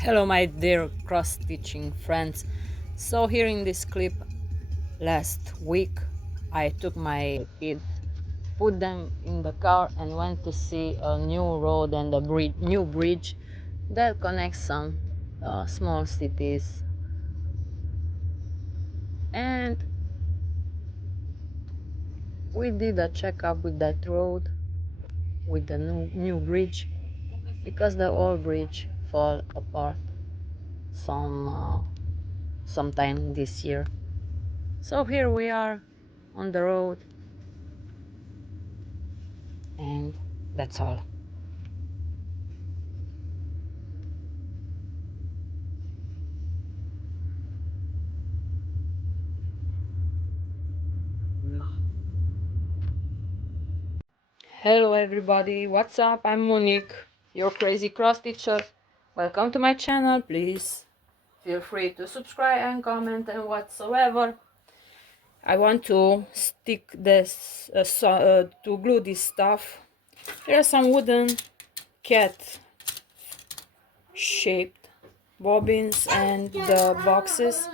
Hello my dear cross-stitching friends. So here in this clip last week I took my kids, put them in the car and went to see a new road and a new bridge that connects some small cities, and we did a checkup with that road, with the new bridge, because the old bridge fell apart sometime this year. So here we are on the road, and that's all. Hello everybody, what's up? I'm Monique, your crazy cross teacher. Welcome to my channel. Please feel free to subscribe and comment and whatsoever. I want to stick this to glue this stuff. There are some wooden cat shaped bobbins and the boxes,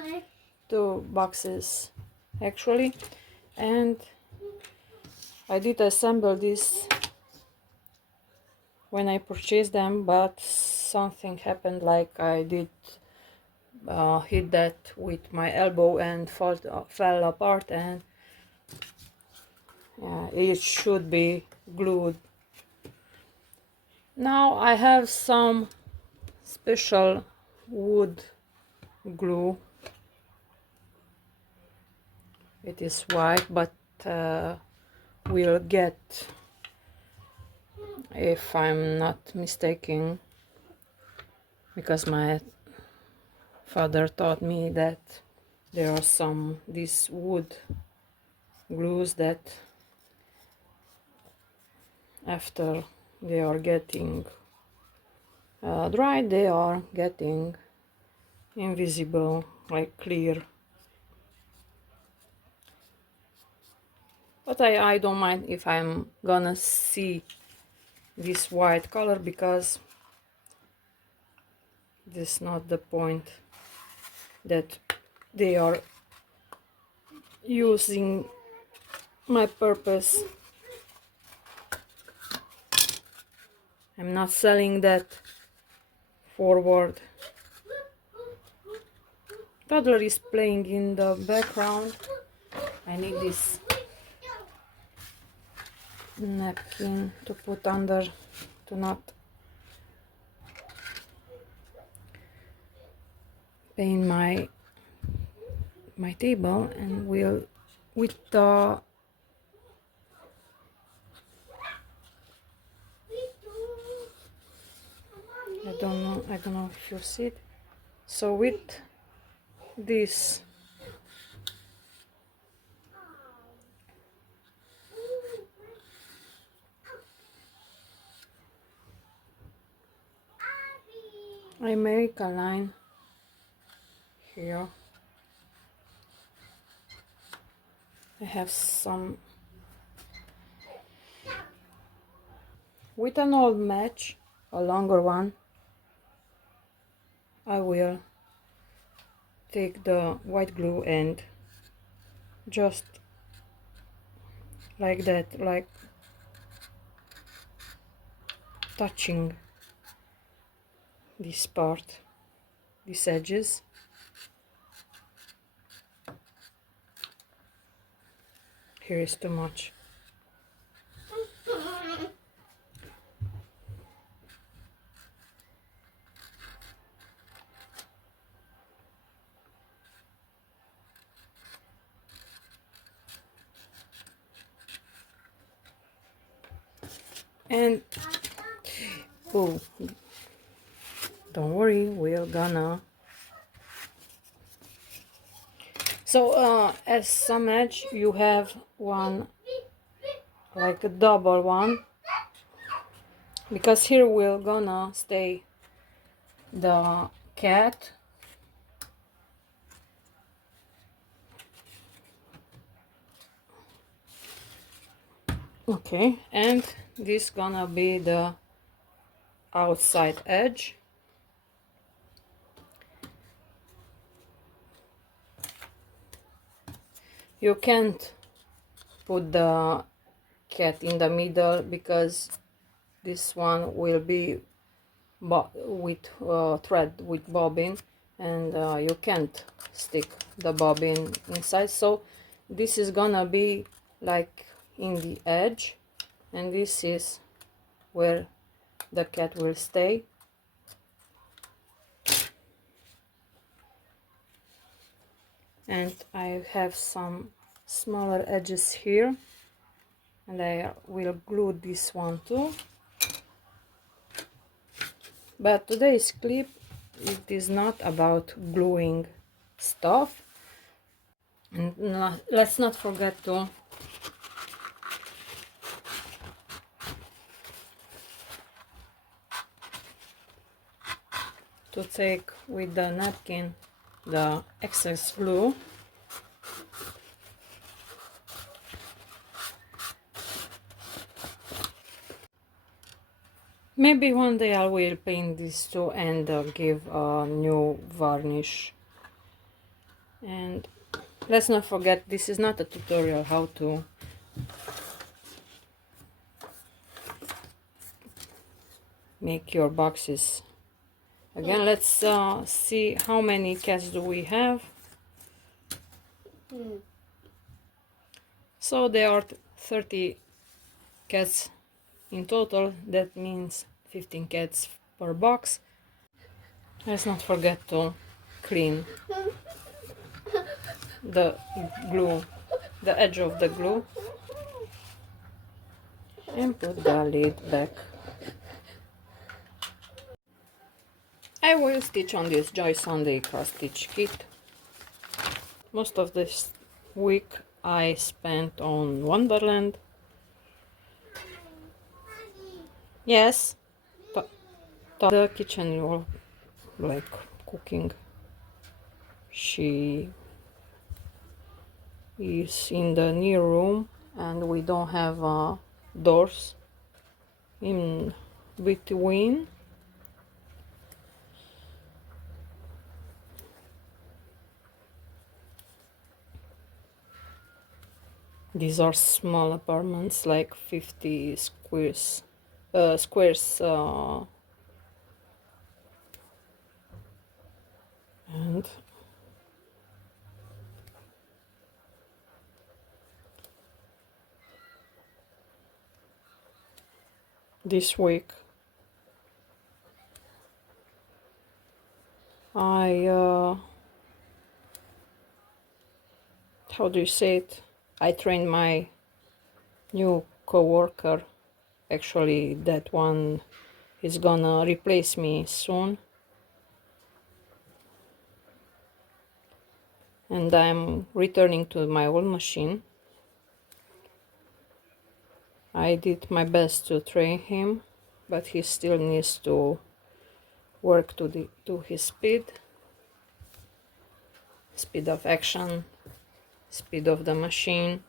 two boxes actually, and I did assemble this when I purchased them, but something happened, like I did hit that with my elbow and fell apart, and it should be glued. Now I have some special wood glue. It is white, but we'll get, if I'm not mistaken, because my father taught me that there are some these wood glues that after they are getting dried, they are getting invisible, like clear. But I don't mind if I'm gonna see this white color, because this is not the point that they are using my purpose. I'm not selling that forward. Toddler is playing in the background. I need this napkin to put under to not paint my table, and we'll with the I don't know if you see it. So with this I make a line here. I have some with an old match, a longer one. I will take the white glue and just like that, like touching this part, these edges. Here is too much. And oh, don't worry, we're gonna. So as some edge you have one, like a double one, because here we're gonna stay the cat. Okay, and this gonna be the outside edge. You can't put the cat in the middle because this one will be with thread with bobbin, and you can't stick the bobbin inside, so this is gonna be like in the edge, and this is where the cat will stay. And I have some smaller edges here, and I will glue this one too. But today's clip, it is not about gluing stuff. And let's not forget to take with the napkin the excess glue. Maybe one day I will paint this too and give a new varnish. And let's not forget, this is not a tutorial how to make your boxes. Again, let's see how many cats do we have. So there are 30 cats in total. That means 15 cats per box. Let's not forget to clean the glue, the edge of the glue, and put the lid back. I will stitch on this Joy Sunday cross stitch kit. Most of this week I spent on Wonderland. Yes, the kitchen, or like cooking. She is in the near room, and we don't have doors in between. These are small apartments, like 50 squares. And this week I how do you say it? I trained my new co-worker. Actually, that one is gonna replace me soon, and I'm returning to my old machine. I did my best to train him, but he still needs to work to his speed of action, speed of the machine,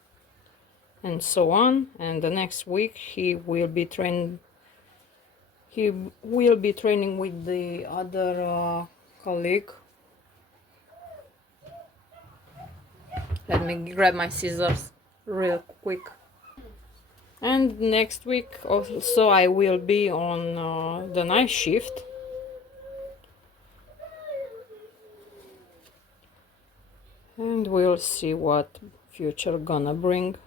and so on. And the next week he will be training with the other colleague. Let me grab my scissors real quick. And next week also I will be on the night shift. And we'll see what future gonna bring.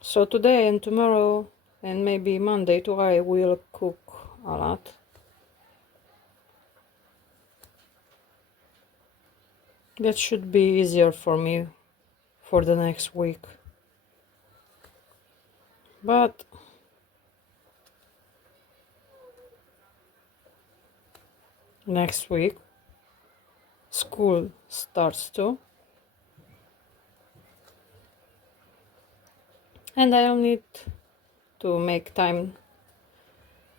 So today and tomorrow and maybe Monday too, I will cook a lot. That should be easier for me for the next week. But next week school starts too, and I'll need to make time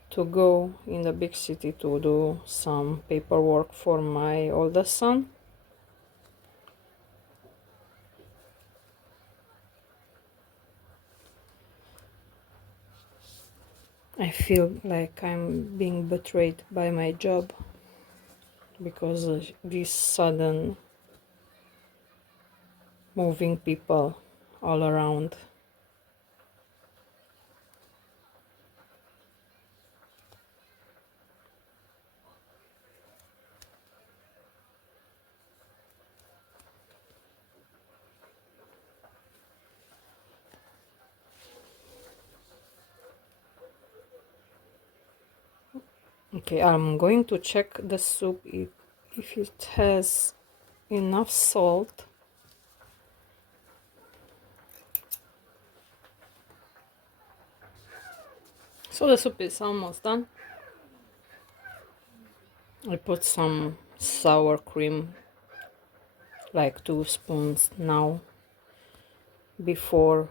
to go in the big city to do some paperwork for my oldest son. I feel like I'm being betrayed by my job because of this sudden moving people all around. Okay, I'm going to check the soup if it has enough salt. So the soup is almost done. I put some sour cream, like 2 spoons now, before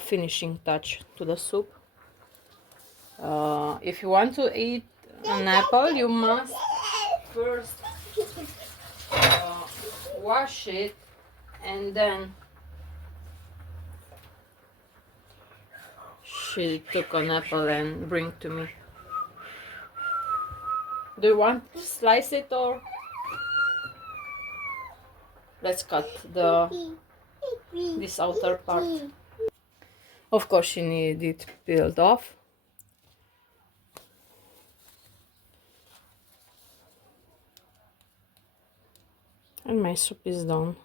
finishing touch to the soup. If you want to eat an apple, you must first wash it and then she took an apple and bring to me. Do you want to slice it or let's cut this outer part? Of course she needed it peeled off. And my soup is done.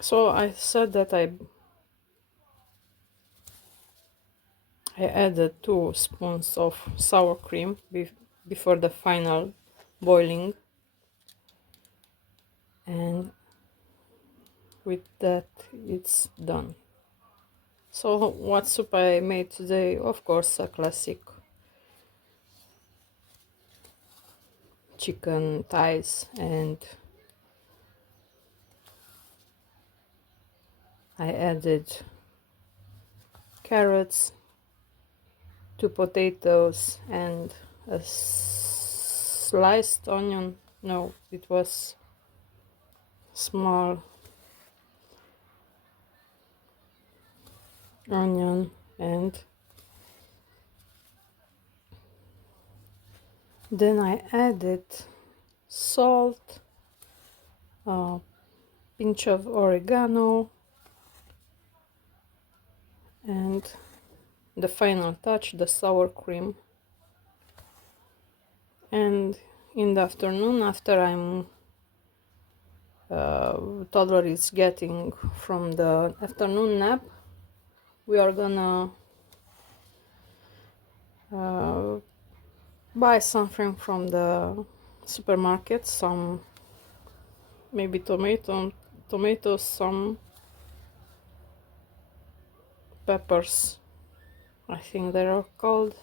So I said that I added 2 spoons of sour cream before the final boiling, and with that it's done. So what soup I made today? Of course a classic chicken thighs, and I added carrots, 2 potatoes, and a sliced onion. No, it was small onion, and then I added salt, a pinch of oregano, and the final touch, the sour cream. And in the afternoon, after I'm toddler is getting from the afternoon nap, we are gonna buy something from the supermarket, some maybe tomatoes, some peppers, I think they are called.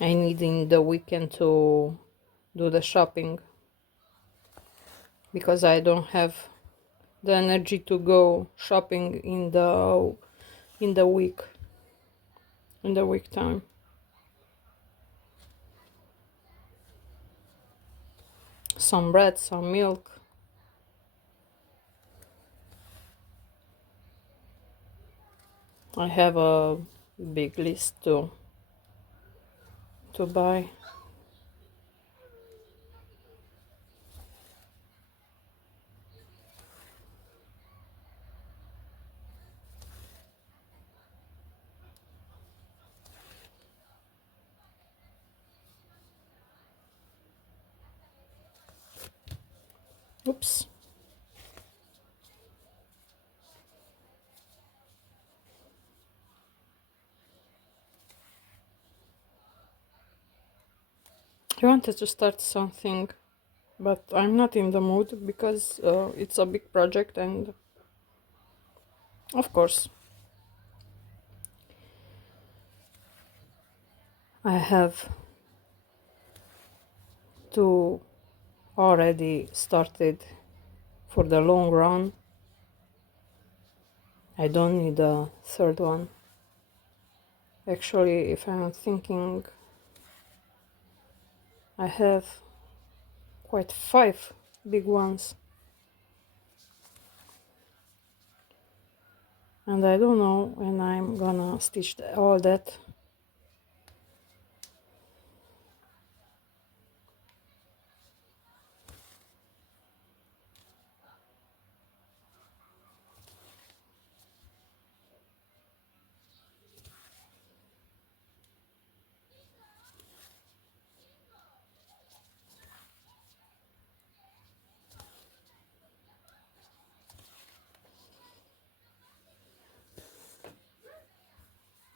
I need in the weekend to do the shopping because I don't have the energy to go shopping in the week time. Some bread, some milk. I have a big list to buy. Oops. I wanted to start something but I'm not in the mood because it's a big project, and of course I have to already started for the long run. I don't need a third one. Actually, if I'm thinking, I have quite 5 big ones, and I don't know when I'm gonna stitch all that.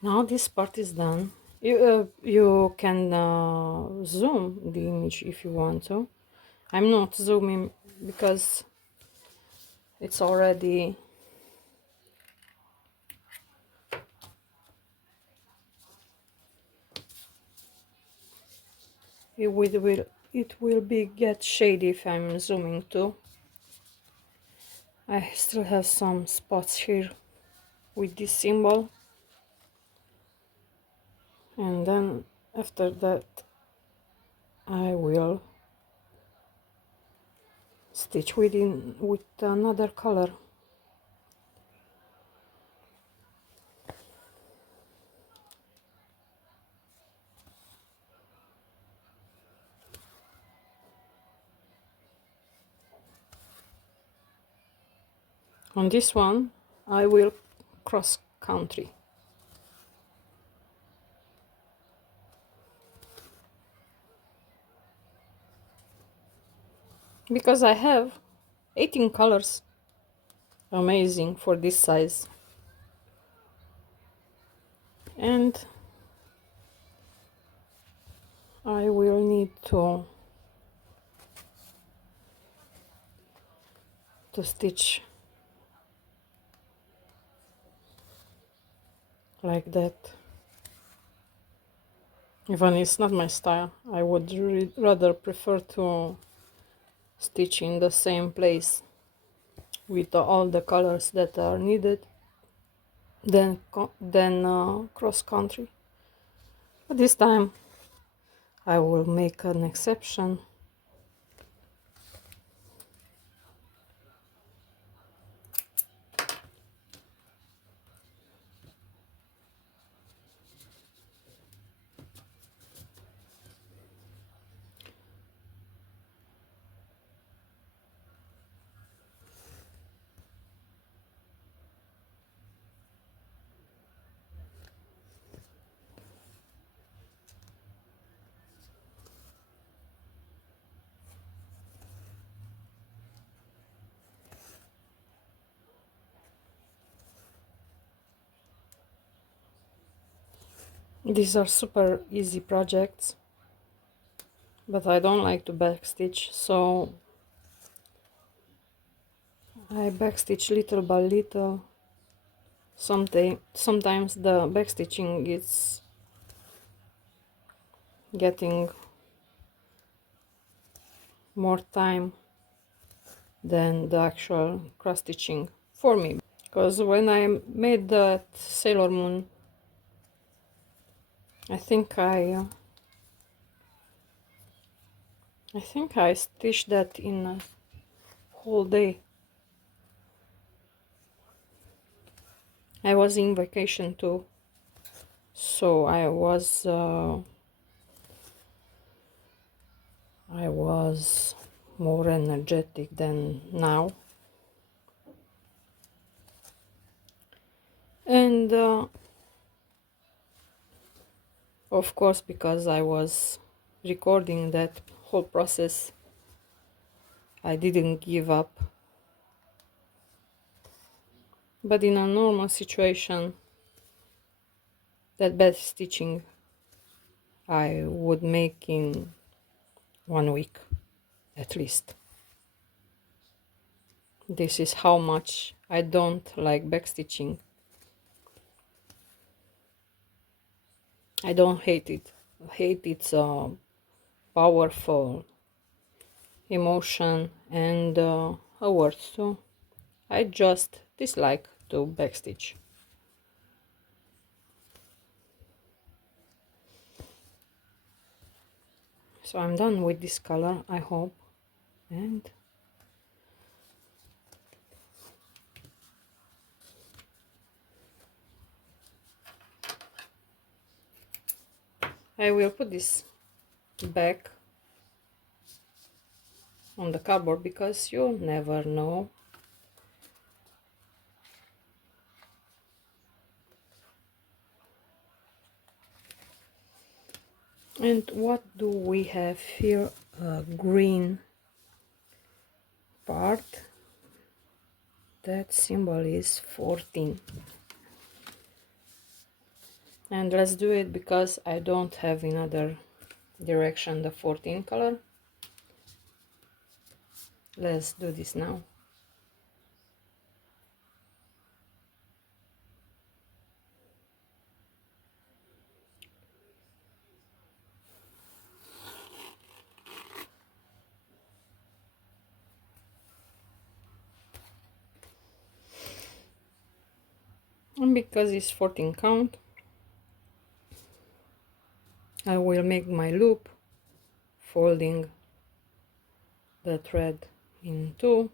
Now this part is done. You can zoom the image if you want to. I'm not zooming because it's already it will be get shady if I'm zooming too. I still have some spots here with this symbol, and then after that I will stitch with another color. On this one I will cross country because I have 18 colors. Amazing for this size. And I will need to stitch like that. Even it's not my style, I would rather prefer to stitch in the same place with all the colors that are needed than cross country. But this time I will make an exception. These are super easy projects, but I don't like to backstitch, so I backstitch little by little. Sometimes the backstitching is getting more time than the actual cross stitching for me, because when I made that Sailor Moon, I think I stitched that in a whole day. I was in vacation too, so I was more energetic than now, and of course, because I was recording that whole process, I didn't give up. But in a normal situation, that bad stitching I would make in 1 week at least. This is how much I don't like backstitching. I don't hate it. Hate its powerful emotion and a word too. I just dislike to backstitch. So I'm done with this color, I hope. And I will put this back on the cardboard because you never know. And what do we have here? A green part. That symbol is 14. And let's do it because I don't have in other direction the 14 color. Let's do this now. And because it's 14 count, I will make my loop folding the thread in two.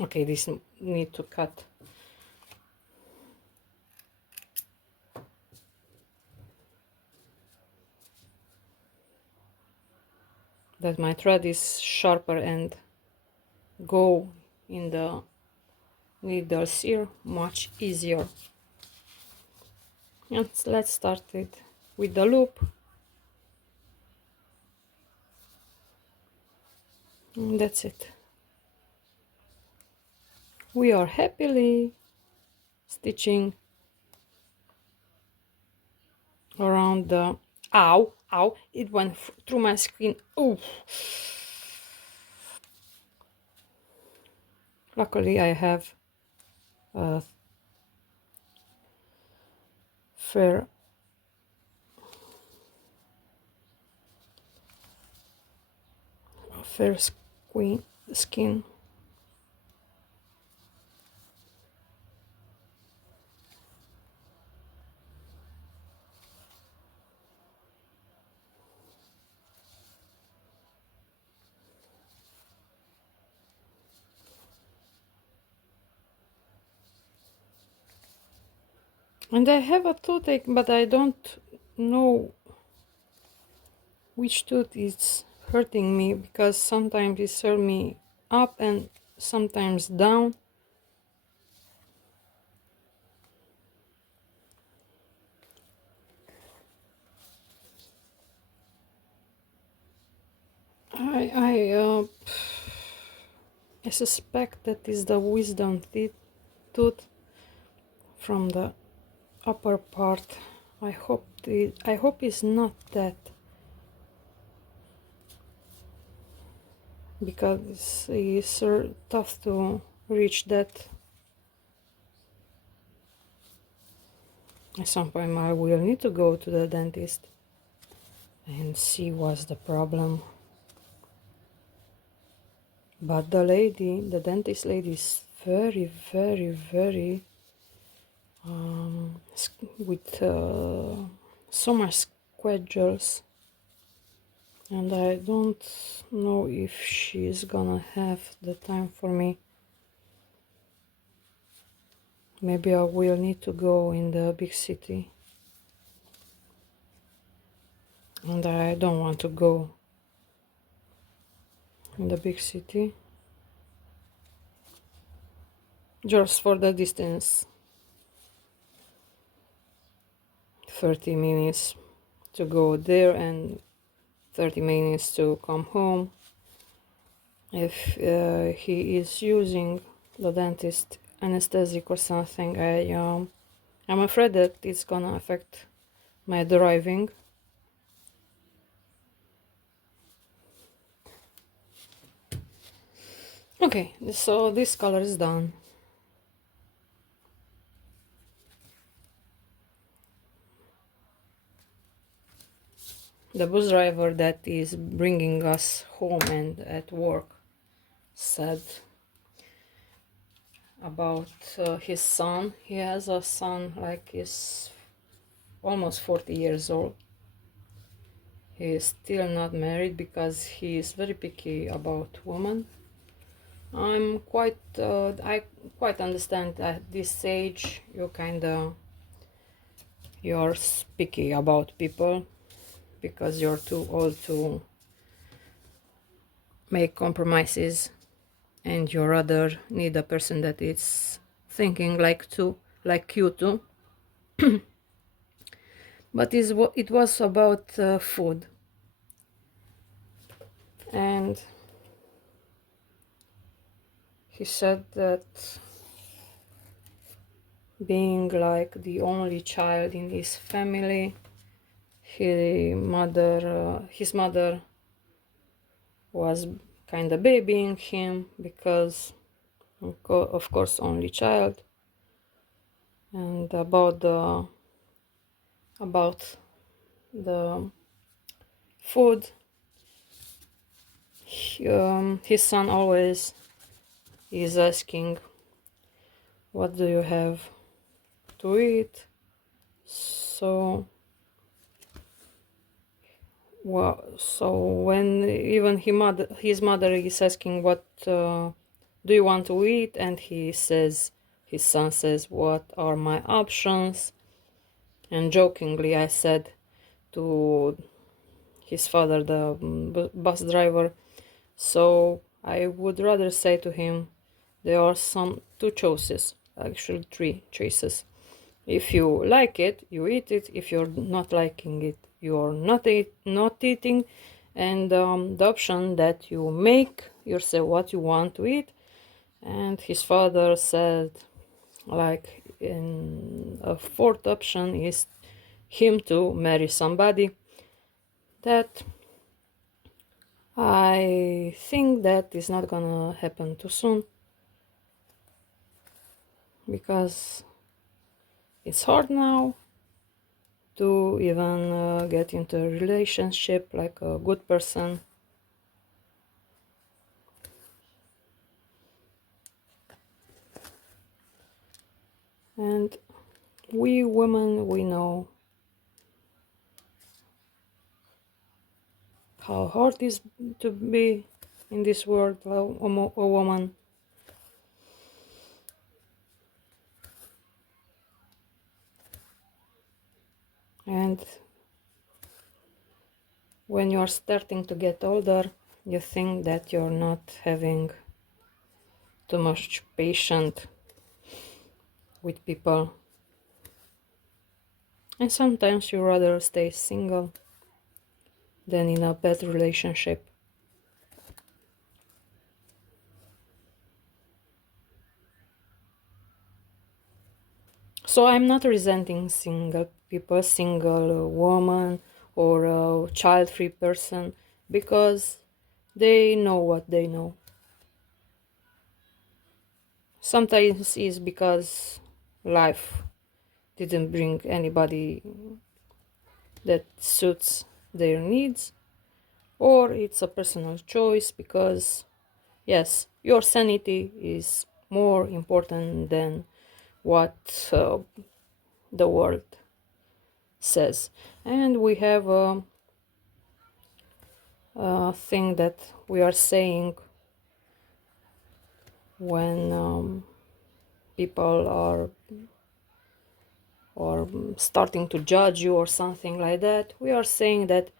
Okay, this need to cut. That my thread is sharper and go in the needles here much easier. And let's start it with the loop. And that's it. We are happily stitching around the ow, it went through my screen. Oh, luckily I have a fair skin. And I have a toothache, but I don't know which tooth is hurting me because sometimes it hurts me up and sometimes down. I suspect that is the wisdom tooth from the upper part. I hope it's not that, because it's tough to reach that. At some point I will need to go to the dentist and see what's the problem. But the dentist lady is very, very, very with so much schedules, and I don't know if she's gonna have the time for me. Maybe I will need to go in the big city, and I don't want to go in the big city just for the distance. 30 minutes to go there and 30 minutes to come home. If he is using the dentist anesthetic or something. I'm afraid that it's gonna affect my driving. Okay, so this color is done. The bus driver that is bringing us home and at work said about his son. He has a son like he's almost 40 years old. He is still not married because he is very picky about women. I quite understand at this age you're picky about people because you're too old to make compromises, and you rather need a person that is thinking like you too. But it was about food, and he said that being like the only child in his family, his mother was kind of babying him because of course only child. And about the food, his son always is asking, what do you have to eat? So when even his mother is asking, what do you want to eat, and his son says, what are my options? And jokingly I said to his father, the bus driver, so I would rather say to him, there are two choices, actually three choices. If you like it, you eat it. If you're not liking it, you're not eating. And the option that you make yourself what you want to eat. And his father said, like, in a fourth option is him to marry somebody. That I think that is not gonna happen too soon, because it's hard now to even get into a relationship like a good person. And we women, we know how hard it is to be in this world a woman. And when you're starting to get older, you think that you're not having too much patience with people. And sometimes you rather stay single than in a bad relationship. So I'm not resenting single people, single woman or a child-free person, because they know what they know. Sometimes it's because life didn't bring anybody that suits their needs, or it's a personal choice because, yes, your sanity is more important than what the world says. And we have a thing that we are saying when people are or starting to judge you or something like that. We are saying that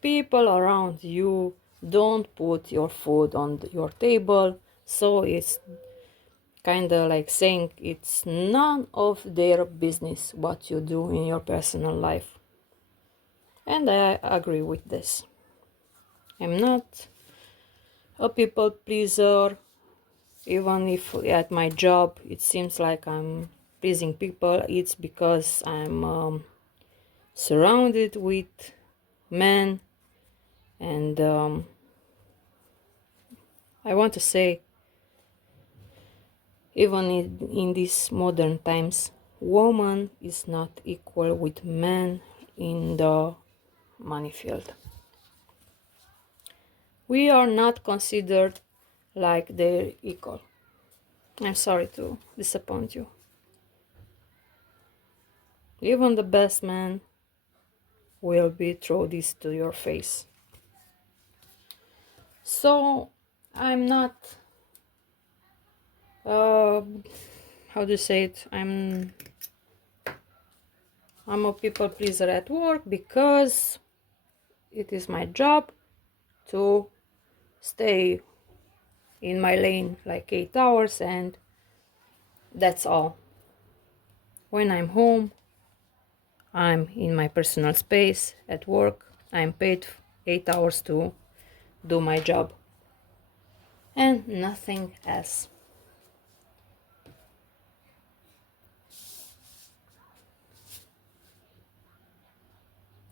people around you don't put your food on your table, so it's kind of like saying it's none of their business what you do in your personal life. And I agree with this. I'm not a people pleaser, Even if at my job it seems like I'm pleasing people, it's because I'm surrounded with men, and I want to say, even in these modern times, woman is not equal with men in the money field. We are not considered like their equal. I'm sorry to disappoint you. Even the best man will be throw this to your face. So I'm not how to say it, I'm a people pleaser at work because it is my job to stay in my lane like 8 hours, and that's all. When I'm home, I'm in my personal space. At work, I'm paid 8 hours to do my job and nothing else.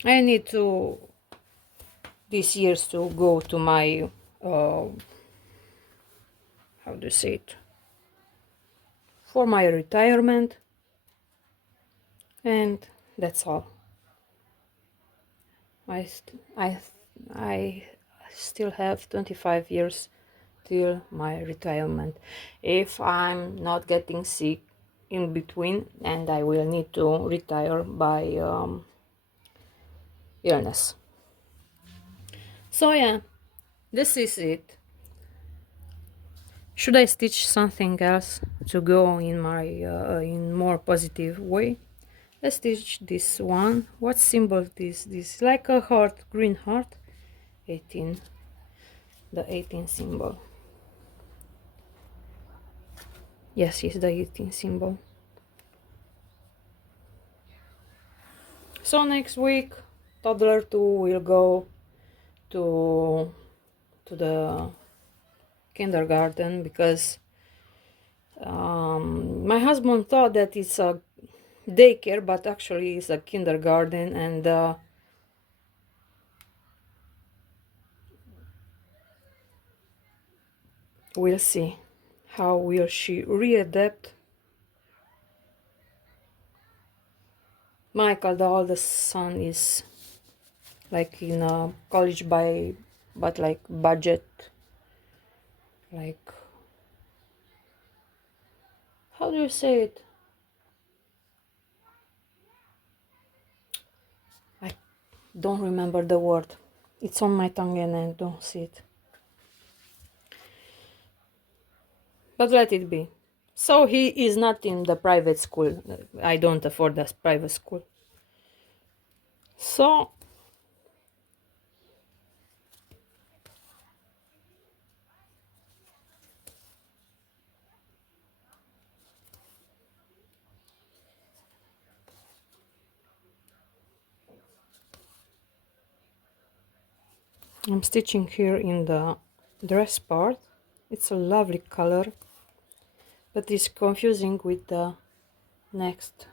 I need to this years to go to my how do you say it, for my retirement, and that's all. I still have 25 years till my retirement, if I'm not getting sick in between, and I will need to retire by illness. So yeah, this is it. Should I stitch something else to go in my in more positive way? Let's stitch this one. What symbol is this? Like a heart, green heart. 18, the 18 symbol. Yes, it's the 18 symbol. So next week, toddler 2 will go to the kindergarten, because my husband thought that it's a daycare, but actually it's a kindergarten, and we'll see how will she readapt. Michael, the oldest son, is like in a college but like budget, like, how do you say it? I don't remember the word. It's on my tongue and I don't see it. But let it be. So he is not in the private school. I don't afford a private school. So I'm stitching here in the dress part. It's a lovely color, but it's confusing with the next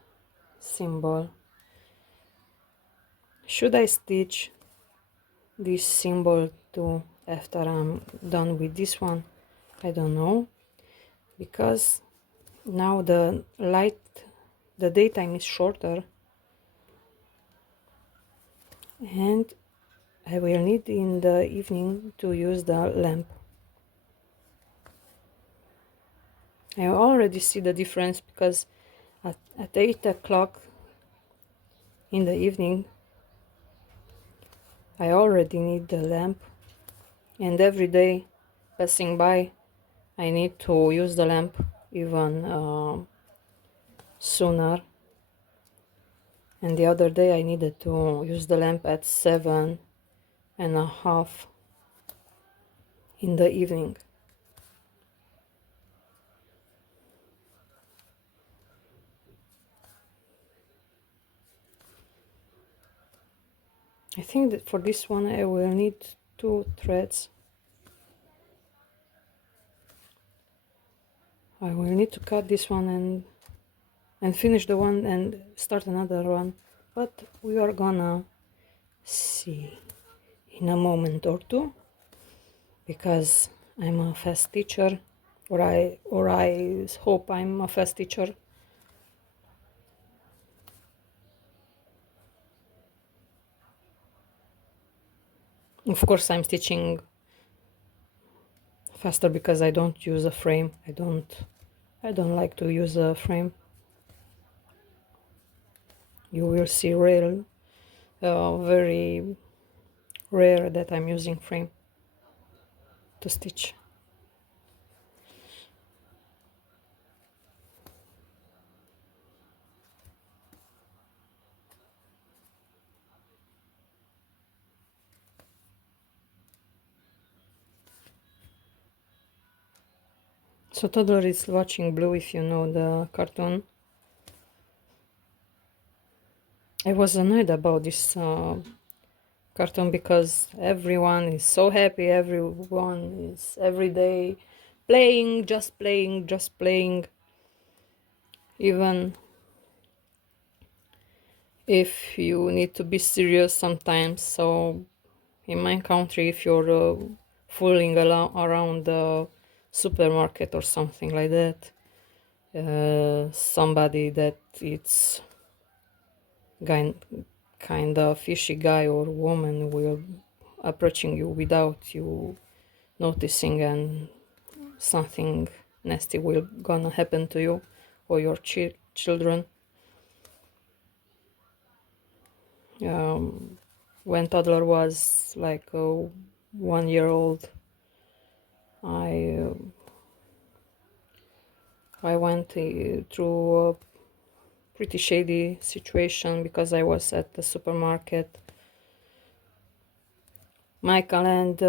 symbol. Should I stitch this symbol too after I'm done with this one? I don't know, because now the daytime is shorter, and I will need in the evening to use the lamp. I already see the difference, because at 8 o'clock in the evening I already need the lamp, and every day passing by I need to use the lamp even sooner. And the other day I needed to use the lamp at 7:30 in the evening. I think that for this one I will need 2 threads. I will need to cut this one and finish the one and start another one, but we are gonna see in a moment or two, because I'm a fast teacher, or I hope I'm a fast teacher. Of course I'm stitching faster because I don't use a frame. I don't like to use a frame. You will see very rare that I'm using frame to stitch. So toddler is watching Blue, if you know the cartoon. I was annoyed about this cartoon because everyone is so happy, everyone is every day playing, just playing, just playing. Even if you need to be serious sometimes. So in my country, if you're fooling around the supermarket or something like that, somebody that it's kind of fishy guy or woman will approaching you without you noticing, and something nasty will gonna happen to you or your children. When toddler was like 1 year old, I I went through a pretty shady situation because I was at the supermarket. Michael and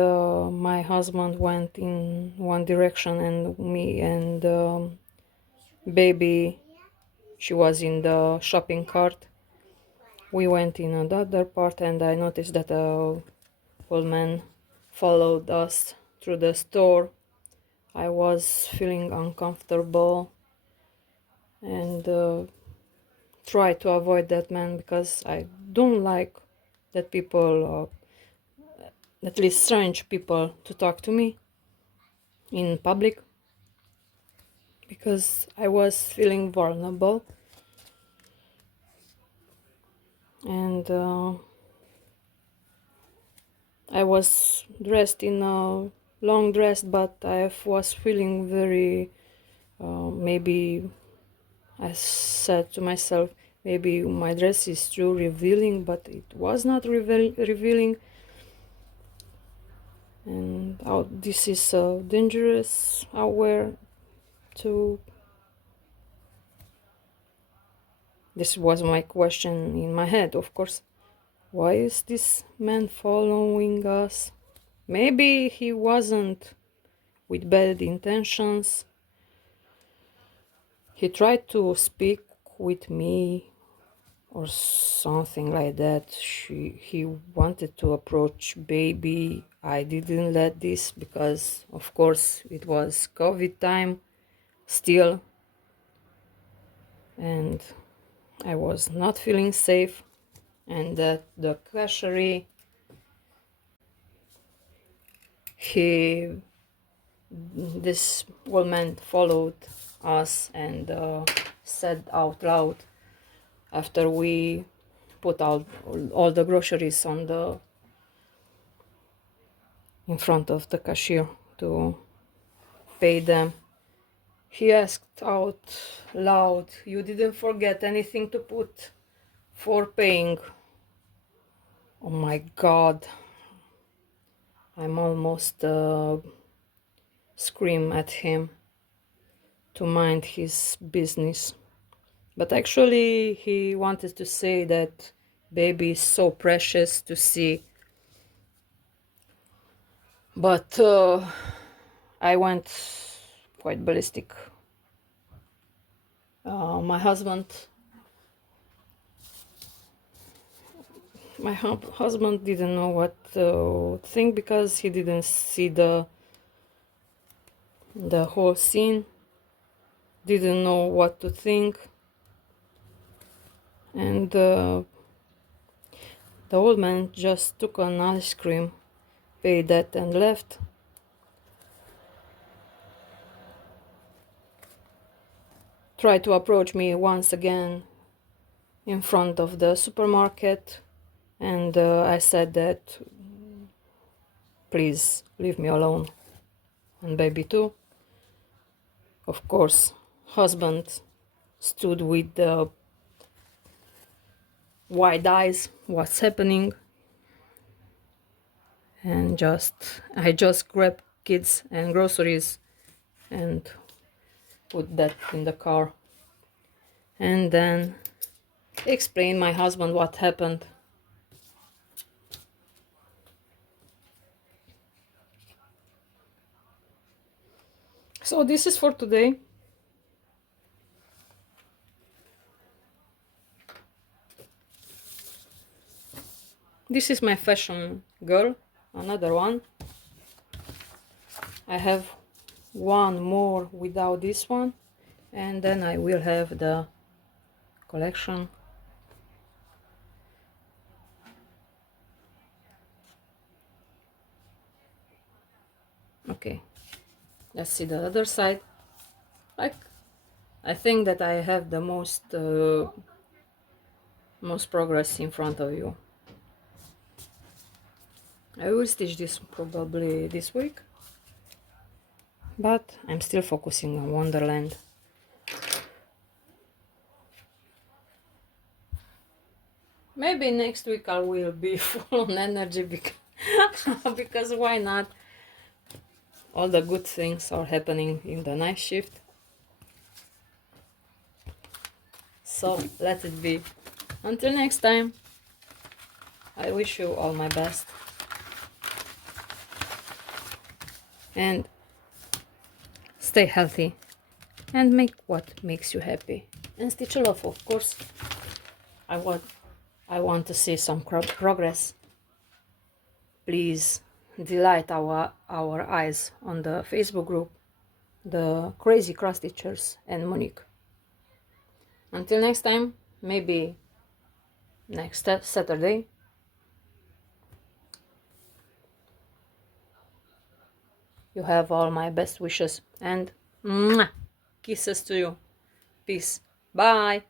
my husband went in one direction, and me and baby, she was in the shopping cart. We went in another part, and I noticed that a old man followed us through the store. I was feeling uncomfortable and tried to avoid that man because I don't like that people, at least strange people, to talk to me in public, because I was feeling vulnerable. And I was dressed in a long dress, but I was feeling very, maybe I said to myself, maybe my dress is too revealing, but it was not revealing. And this is dangerous hour to. This was my question in my head, of course. Why is this man following us? Maybe he wasn't with bad intentions. He tried to speak with me or something like that. He wanted to approach baby. I didn't let this because, of course, it was COVID time still, and I was not feeling safe. And that the cashier, this woman followed us and said out loud, after we put all the groceries on the in front of the cashier to pay them, he asked out loud, "You didn't forget anything to put for paying?" Oh my god, I'm almost scream at him to mind his business. But actually he wanted to say that baby is so precious to see. But I went quite ballistic. My husband didn't know what to think because he didn't see the whole scene. didn't know what to think, and the old man just took an ice cream, paid that and left. Tried to approach me once again in front of the supermarket, and I said that please leave me alone, and baby too. Of course, husband stood with the wide eyes, what's happening, and I just grabbed kids and groceries and put that in the car, and then explain my husband what happened. So this is for today. This is my fashion girl, another one. I have one more without this one, and then I will have the collection. Okay, let's see the other side. Like, I think that I have the most progress in front of you. I will stitch this probably this week, but I'm still focusing on Wonderland. Maybe next week I will be full on energy because why not? All the good things are happening in the night shift. So let it be. Until next time, I wish you all my best. And stay healthy. And make what makes you happy. And stitch a lot, of course. I want to see some progress. Please delight our eyes on the Facebook group, the Crazy Cross Stitchers and Monique. Until next time, maybe next Saturday. You have all my best wishes and mwah, kisses to you. Peace. Bye.